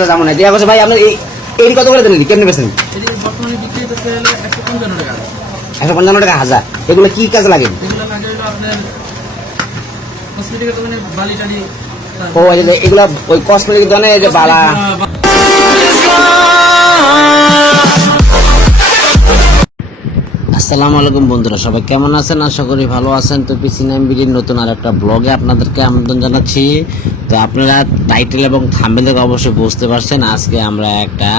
হিসেবে যাবো না। দিয়া বলছে ভাই আপনি এই কত করে দেন, কেমনি বেছেন? বর্তমানে বিক্রি করতে হলে 155 টাকা। 155 টাকা হাজার। এগুলো কি কাজে লাগে? এগুলো লাগে হলো আপনার কসমেটিকের দোকানে বালি টালি। ও এগুলো ওই কসমেটিক দোকানে যে বালা। আসসালামু আলাইকুম বন্ধুরা, সবাই কেমন আছেন? আশা করি ভালো আছেন। তো পিসিনাম বিডির নতুন আর একটা ব্লগে আপনাদেরকে আমন্ত্রণ জানাচ্ছি। তো আপনারা টাইটেল এবং থাম্বনেল থেকে অবশ্যই বুঝতে পারছেন আজকে আমরা একটা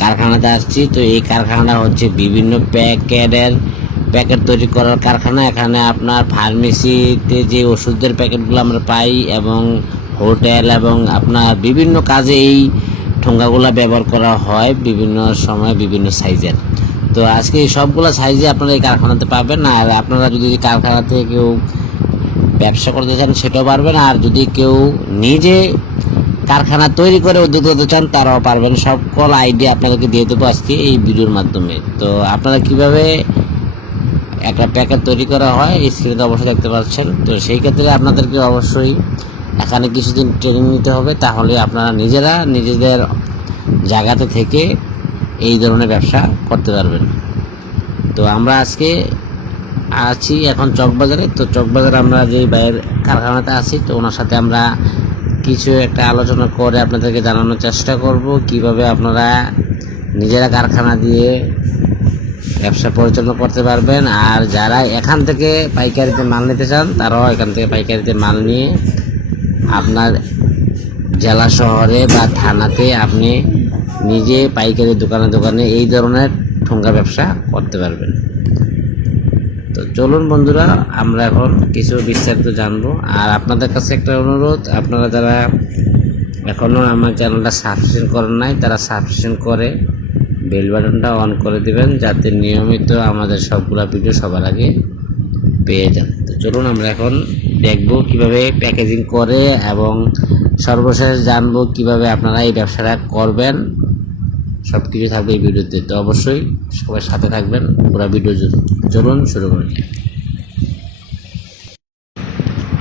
কারখানাতে আসছি। তো এই কারখানাটা হচ্ছে বিভিন্ন প্যাকেট তৈরি করার কারখানা। এখানে আপনার ফার্মেসিতে যে ওষুধের প্যাকেটগুলো আমরা পাই এবং হোটেল এবং আপনার বিভিন্ন কাজে এই ঠোঙ্গাগুলো ব্যবহার করা হয় বিভিন্ন সময় বিভিন্ন সাইজের। তো আজকে এই সবগুলো সাইজে আপনারা এই কারখানাতে পাবেন। আর আপনারা যদি কারখানা থেকে কেউ ব্যবসা করতে চান সেটাও পারবেন, আর যদি কেউ নিজে কারখানা তৈরি করে উদ্যোগ করতে চান তারাও পারবেন। সকল আইডিয়া আপনাদেরকে দিয়ে দেবো আজকে এই ভিডিওর মাধ্যমে। তো আপনারা কিভাবে একটা প্যাকেট তৈরি করা হয় এই স্ক্রিনে অবশ্যই দেখতে পাচ্ছেন। তো সেই ক্ষেত্রে আপনাদেরকে অবশ্যই এখানে কিছুদিন ট্রেনিং নিতে হবে, তাহলে আপনারা নিজেরা নিজেদের জায়গাতে থেকে এই ধরনের ব্যবসা করতে পারবেন। তো আমরা আজকে আছি এখন চকবাজারে। তো চকবাজারে আমরা যে বাইরের কারখানাতে আছি, তো ওনার সাথে আমরা কিছু একটা আলোচনা করে আপনাদেরকে জানানোর চেষ্টা করব কিভাবে আপনারা নিজেরা কারখানা দিয়ে ব্যবসা পরিচালনা করতে পারবেন। আর যারা এখান থেকে পাইকারিতে মাল নিতে চান তারাও এখান থেকে পাইকারিতে মাল নিয়ে আপনার জেলা শহরে বা থানাতে আপনি নিজে পাইকারি দোকানে এই ধরনের ঠোঙ্গা ব্যবসা করতে পারবেন। তো চলুন বন্ধুরা, আমরা এখন কিছু বিস্তারিত জানবো। আর আপনাদের কাছে একটা অনুরোধ, আপনারা যারা এখনও আমার চ্যানেলটা সাবস্ক্রাইব করেন নাই তারা সাবস্ক্রাইব করে বেল বাটনটা অন করে দিবেন, যাতে নিয়মিত আমাদের সবগুলো ভিডিও সবার আগে পেয়ে যান। তো চলুন আমরা এখন দেখব কিভাবে প্যাকেজিং করে এবং সর্বশেষ জানবো কিভাবে আপনারা এই ব্যবসাটা করবেন। সব কিছু থাকবে এই ভিডিওতে, তো অবশ্যই সবাই সাথে থাকবেন পুরো ভিডিও জুড়ে। চলুন শুরু করি।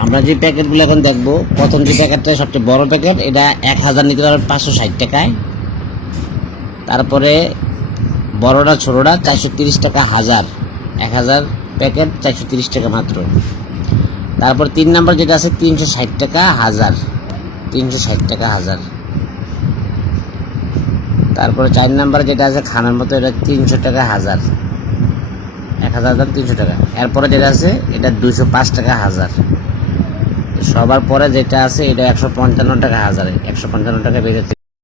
আমরা যে প্যাকেটগুলো এখন দেখবো, প্রথম যে প্যাকেটটা সবচেয়ে বড় প্যাকেট, এটা 1000 নিতে পারবেন 560 টাকায়। তারপরে বড়টা ছোটোটা 430 টাকা হাজার, 1000 প্যাকেট 430 টাকা মাত্র। তারপর 3 নাম্বার যেটা আছে 360 টাকা হাজার, 360 টাকা হাজার। তারপরে 4 নাম্বার যেটা আছে খানার মতো, এটা 300 টাকা হাজার, 1000 দাম 300 টাকা। এরপরে যেটা আছে এটা 205 টাকা হাজার। সবার পরে যেটা আছে এটা 155 টাকা হাজারে, 155 টাকা বেড়েছে।